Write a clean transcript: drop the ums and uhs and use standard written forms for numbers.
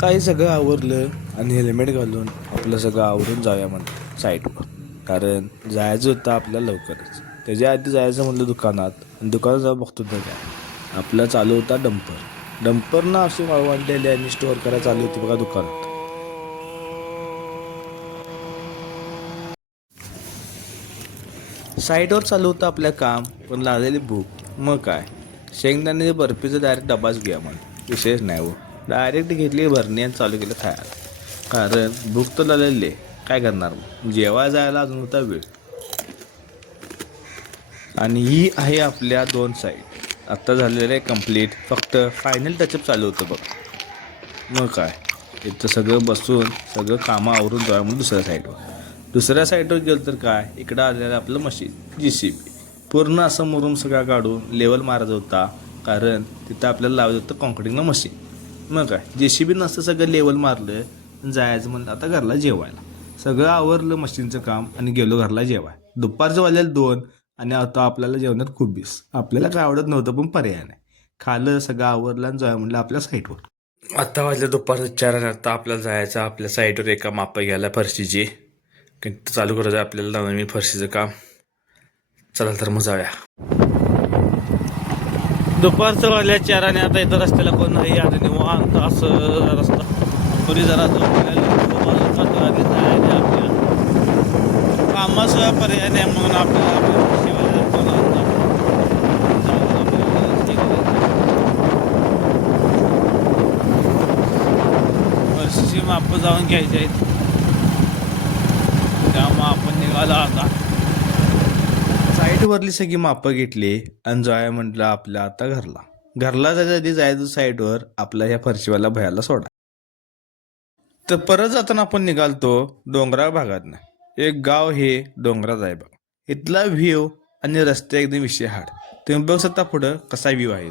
काही सगळं आवरलं आणि हेल्मेट घालून आपलं सगळं आवरून जाऊया म्हणलं साईडवर. कारण जायचं होतं आपल्याला लवकरच. त्याच्या आधी जायचं म्हणलं दुकानात, आणि दुकानात जाऊन बघतो तर काय, आपला चालू होता डंपर ना अशी वाढलेली आणि स्टोअर करायला चालू होती बघा दुकानात. साईडवर चालू होतं आपलं काम, पण लागलेली भूक. मग काय, शेंगदाणे बर्फीचा डायरेक्ट डबाच घ्या म्हणून विशेष नाही हो. डायरेक्ट घेतली भरणी आणि चालू केलं खायला. कारण भूक तर लागलेली आहे. काय करणार मग, जेवायला जायला अजून होता वेळ. आणि ही आहे आपल्या 2 साईड आत्ता झालेलं आहे कंप्लीट. फक्त फायनल टचअप चालू होतं बघ. मग काय, इथं सगळं बसून सगळं कामं आवरून जाऊया म्हणून दुसऱ्या साईडवर गेलं तर काय, इकडं आलेलं आपलं मशीन JCB. पूर्ण असं मुरुम सगळा काढून लेवल मारायचा होता. कारण तिथं आपल्याला लावायचं होतं कॉन्क्रीटनं मशीन. मग काय, JCB नसतं सगळं लेवल मारलं, जायचं म्हणलं आता घरला जेवायला. सगळं आवरलं मशीनचं काम आणि गेलो घरला जेवाय. दुपारचं वाजलेलं 2 आणि आता आपल्याला जेवणात खूप बीस. आपल्याला काय आवडत नव्हतं, पण पर्याय नाही. खाल्लं, सगळं आवरलं आणि जाऊया म्हणलं आपल्या साईडवर. आता वाजले दुपारचं 4 आणि आता आपल्याला जायचं आपल्या साईडवर एका मापा घ्यायला फरशीची. चालू करायचं आपल्याला नवीन फरशीचं काम. चला तर मग जाऊया. दुपारचं वाजल्या 4 आणि आता इथं रस्त्याला कोण नाही. आता निवांत असं रस्ता बरी जरा आपल्या कामाशिवाय पर्याय नाही म्हणून आपल्याला फरशीची माप जाऊन घ्यायची आहेत. त्यामुळे आपण निघालो आता. साईडवरली सगळी मापं घेतली आणि जाऊया म्हटलं आपल्या आता घरला जायच्या आधी जायचं साईडवर आपल्या ह्या फरशीवाला भयाला सोडा. तर परत जाताना आपण निघालतो डोंगराळ भागातनं. एक गाव हे डोंगरात आहे बघ. इथला व्ह्यू आणि रस्ते एकदम विषय हाड. तुम्ही बघ स्वतः पुढं कसा व्ह्यू आहे.